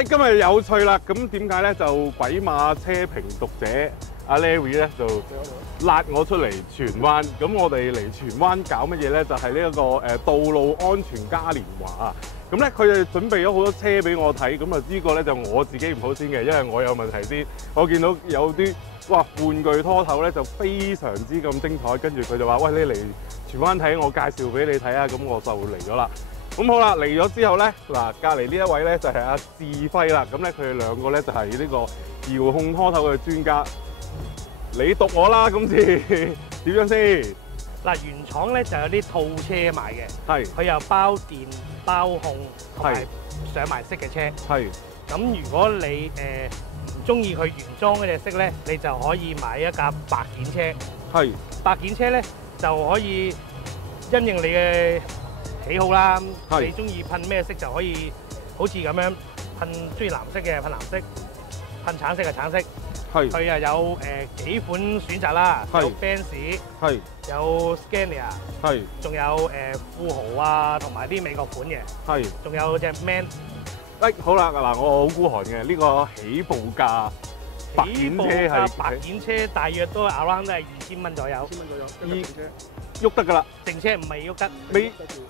喂，今日有趣啦！咁點解咧？就鬼馬車評讀者阿 Larry 咧就拉我出嚟荃灣。咁我哋嚟荃灣搞乜嘢咧？就係呢一個道路安全嘉年華啊！咁咧佢哋準備咗好多車俾我睇。咁啊呢個咧就我自己唔好先嘅，因為我有問題先。我見到有啲哇玩具拖頭咧就非常之咁精彩。跟住佢就話：喂，你嚟荃灣睇，我介紹俾你睇啊！咁我就嚟咗啦。咁好啦，嚟咗之後咧，嗱隔離呢一位咧就係阿志輝啦。咁咧佢哋兩個咧就係呢個遙控拖頭嘅專家。你讀我啦，今次點樣先？嗱，原廠咧就有啲套車賣嘅，係佢又包電、包控同埋上埋色嘅車。係。咁如果你唔中意佢原裝嗰隻色咧，你就可以買一架白件車。係。白件車咧就可以因應你嘅喜好啦，你中意噴咩色就可以，好似咁樣噴，中意藍色嘅噴藍色，噴橙色嘅橙色。係。佢又有幾款選擇啦，有 Benz， 係，有 Scania， 係，仲有富豪啊，同埋啲美國款嘅。係。仲有隻 Man。好啦，嗱我好孤寒嘅，呢個起步價白件車係白件車大約都 around 都係2000蚊左右。2000蚊左右。喐得㗎啦，淨車唔係喐得，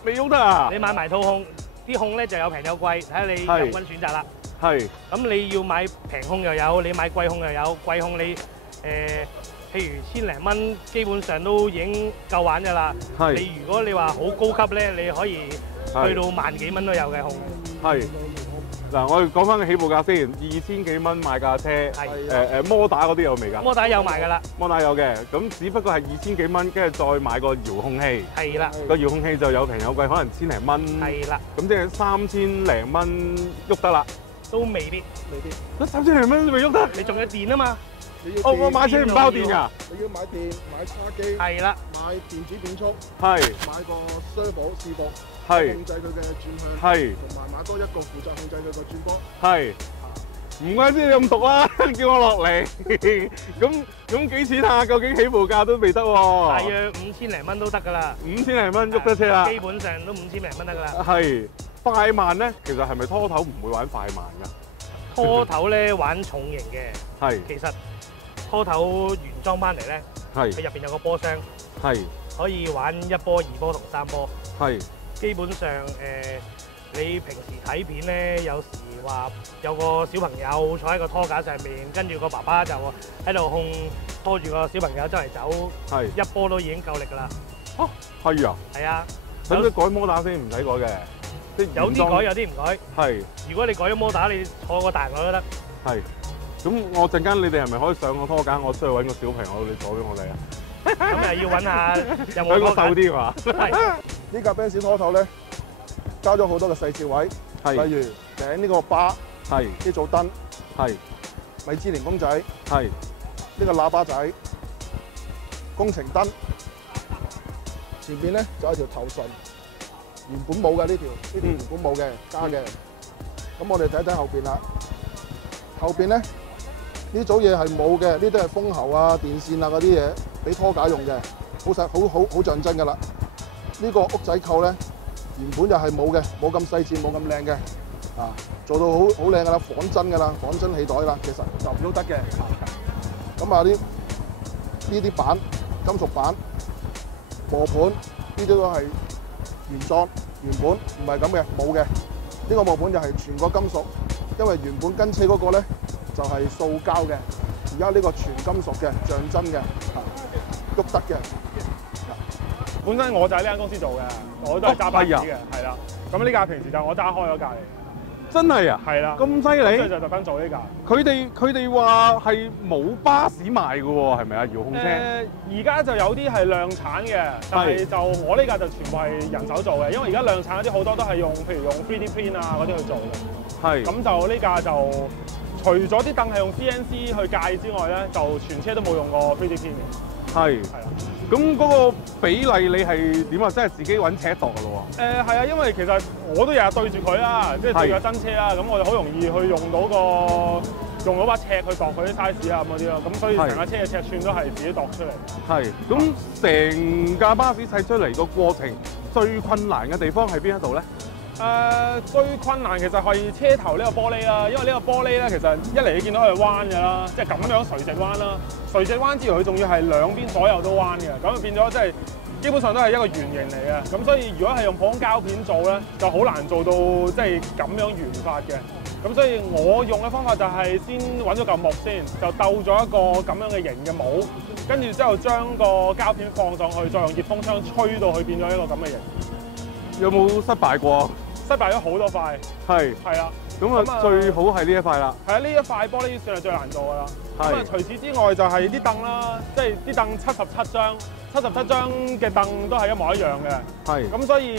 未喐得啊！你買埋套控，啲控咧就有平有貴，睇下你任君選擇啦。係。咁你要買平控又有，你買貴控又有。貴控你譬如千零蚊，基本上都已經夠玩㗎啦。係。你如果你話好高級咧，你可以去到萬幾蚊都有嘅控。係。嗱，我哋講翻個起步價先，2000幾蚊買架車，摩打嗰啲有未㗎？摩打有賣㗎啦，摩打有嘅，咁只不過係2000幾蚊，跟住再買個遙控器，係啦，個遙控器就有平有貴，可能1000零蚊，係啦，咁即係3000零蚊喐得啦，都未必，得3000零蚊都未喐得，你仲有電啊嘛？我買車唔包電㗎，你要買電、買叉機，係啦，買電子變速，係，買個 servo 視伏。係控制佢嘅轉向，係同埋買多一個負責控制佢個轉波。係，唔怪之你咁毒啦，叫我落嚟。咁幾錢啊？究竟起步價都未得喎。大約5000零蚊都得㗎啦。5000零蚊喐得車啦。基本上都5000零蚊得㗎啦。係，快慢咧，其實係咪拖頭唔會玩快慢㗎？拖頭咧玩重型嘅。係。其實拖頭原裝翻嚟咧，係佢入邊有個波箱。係。可以玩1波、2波同3波。係。基本上你平時睇片咧，有時話有個小朋友坐喺個拖架上面，跟住個爸爸就喺度拖住個小朋友周圍走，係1波都已經夠力㗎啦。哦，係啊。係啊。使唔使改摩打先？唔使改嘅。有啲改，有啲唔改。係。如果你改咗摩打，你坐個大人都得。係。咁我陣間你哋係咪可以上個拖架？我出去揾個小朋友，你坐俾我哋啊？咁又要揾下有冇個瘦啲嘛？呢架 Benz 拖頭咧，加咗好多嘅細節位，例如頂呢個巴，係呢組燈，係米芝蓮公仔，係呢個喇叭仔，工程燈，前邊咧就有條頭唇，原本冇嘅呢條原本冇嘅加嘅。咁我哋睇睇後邊啦，後邊咧呢組嘢係冇嘅，呢啲係風喉啊、電線啊嗰啲嘢，俾拖架用嘅，好象徵㗎啦。呢個屋仔扣咧，原本就係冇嘅，冇咁細緻，冇咁靚嘅，做到好靚㗎啦，仿真㗎啦，仿真氣袋啦，其實就唔喐得嘅。咁啊呢啲板，金屬板、磨盤，呢啲都係原裝，原本唔係咁嘅，冇嘅。呢個磨盤就係全個金屬，因為原本跟車嗰個咧就係塑膠嘅，而家呢個全金屬嘅，象真嘅，喐得嘅。本身我就喺呢間公司做嘅，我都係揸巴士嘅，係啦。咁呢架平時就我揸開嗰架嚟。真係啊？係啦。咁犀利？所以就特登做呢架。佢哋話係冇巴士賣嘅喎，係咪啊？遙控車？而家就有啲係量產嘅，但係就我呢架就全部係人手做嘅，因為而家量產嗰啲好多都係譬如用 3D print 啊嗰啲去做嘅。係。咁就呢架就除咗啲凳係用 CNC 去界之外咧，就全車都冇用過 3D print 嘅。係。係啦。咁嗰個比例你係點啊？即係自己揾尺度㗎咯喎。係啊，因為其實我都日日對住佢啦，即係對住真車啦，咁我就好容易去用到把尺去度佢啲 size 啊咁嗰啲咯，咁所以成架車嘅尺寸都係自己度出嚟。係。咁成架巴士砌出嚟個過程最困難嘅地方喺邊一度咧？最困難其實係車頭呢個玻璃啦，因為呢個玻璃咧其實一嚟你見到佢係彎嘅啦，即係咁樣垂直彎啦。垂直彎之餘佢仲要係兩邊左右都彎嘅，咁就變咗即係基本上都係一個圓形嚟嘅。咁所以如果係用普通膠片做咧，就好難做到即係咁樣圓法嘅。咁所以我用嘅方法就係先揾咗嚿木先，就鬥咗一個咁樣嘅形嘅帽，跟住之後將個膠片放上去，再用熱風槍吹到佢變咗一個咁嘅形。有冇失敗過？失敗咗好多塊。係啦。咁啊，最好係呢一塊啦。係啊，呢一塊玻璃算係最難做㗎啦。咁啊，除此之外就係啲凳啦，即係啲凳77張，77張嘅凳都係一模一樣嘅。係。咁所以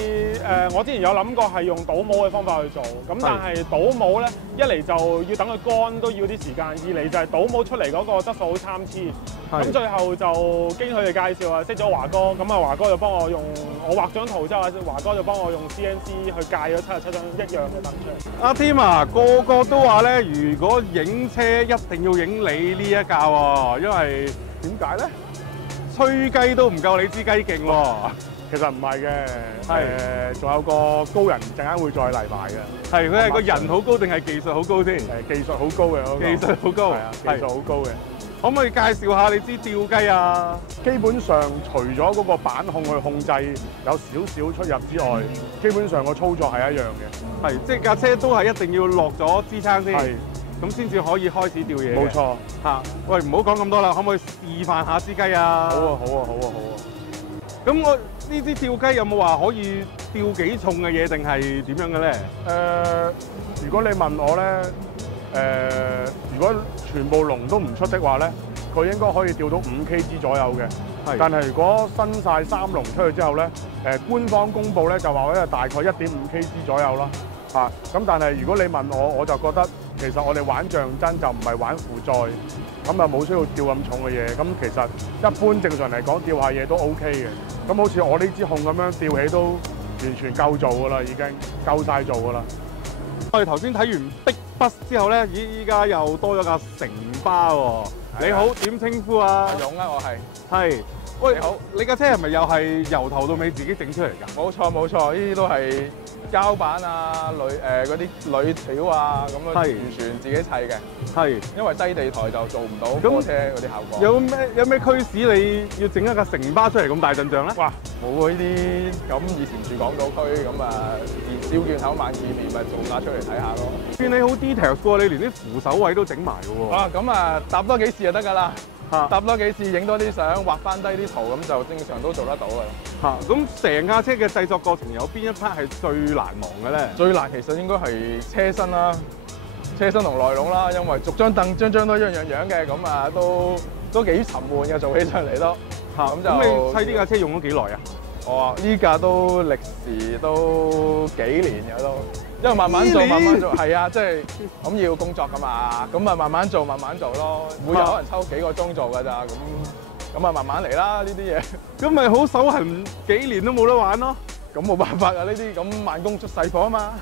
我之前有諗過係用倒模嘅方法去做，咁但係倒模咧，一嚟就要等佢乾都要啲時間，二嚟就係倒模出嚟嗰個質素好參差。咁最後就經佢哋介紹啊，識咗華哥，咁啊華哥就幫我用，我畫張圖之後，華哥就幫我用 CNC 去界咗77張一樣嘅凳出嚟。阿 Tim 啊，個個都話咧，如果影車一定要影你呢一架喎，因為點解咧？吹雞都唔夠你支雞勁喎。其實唔係嘅，仲有個高人陣間會再嚟埋嘅。係，佢係個人好高定係技術好高先？技術好高嘅，技術好高，係啊，技術好高嘅。可唔可以介紹下你支吊雞啊？基本上除咗嗰個板控去控制有少少出入之外，基本上個操作係一樣嘅。係，即係架車都係一定要落咗支撐先，咁先至可以開始吊嘢。冇錯。嚇，喂，唔好講咁多啦，可唔可以示範下支雞啊？好啊，好啊，好啊，好啊。咁我呢支吊雞有冇話可以吊幾重嘅嘢，定係點樣嘅咧？如果你問我咧，如果全部龍都唔出的話咧，佢應該可以吊到5 kg 左右嘅。係。但係如果新晒3龍出去之後咧，官方公佈咧就話咧大概1.5 kg 左右啦。咁但係如果你問我，我就覺得其實我哋玩象真就唔係玩負載，咁啊冇需要吊咁重嘅嘢。咁其實一般正常嚟講吊下嘢都 OK 嘅。咁好似我呢支控咁樣吊起都完全夠做㗎啦，已經夠晒做㗎啦。我哋頭先睇完Big Bus之後咧，依家又多咗架城巴喎。你好，點稱呼啊？阿勇啊，我係。係。喂，你好，你架車係咪又係由頭到尾自己整出嚟㗎？冇錯冇錯，呢啲都係膠板啊、嗰啲鋁條啊，咁樣完全自己砌嘅。係。因為低地台就做唔到貨車嗰啲效果。有咩驅使你要整一架城巴出嚟咁大陣仗咧？哇！冇呢啲咁以前住港島區咁啊，少見口萬見面，咪做架出嚟睇下咯。見你好 detail 喎，你連啲扶手位都整埋嘅喎。啊，咁啊，搭多幾次就得㗎啦。搭多幾次，影多啲相，畫翻低啲圖，咁就正常都做得到㗎啦。咁成架車嘅製作過程有邊一 part 係最難忘嘅咧？最難其實應該係車身啦，車身同內籠啦，因為逐張凳張張都一樣樣嘅，咁啊都幾沉悶嘅，做起上嚟都。咁你砌呢架車用咗幾耐啊？我呢架都歷時都幾年嘅都。因為慢慢做，係啊，即係咁要工作噶嘛，咁啊慢慢做咯，每日可能抽幾個鐘做㗎咋，咁啊慢慢嚟啦呢啲嘢。咁咪好手痕，幾年都冇得玩咯。咁冇辦法啊，呢啲咁慢工出細貨啊嘛。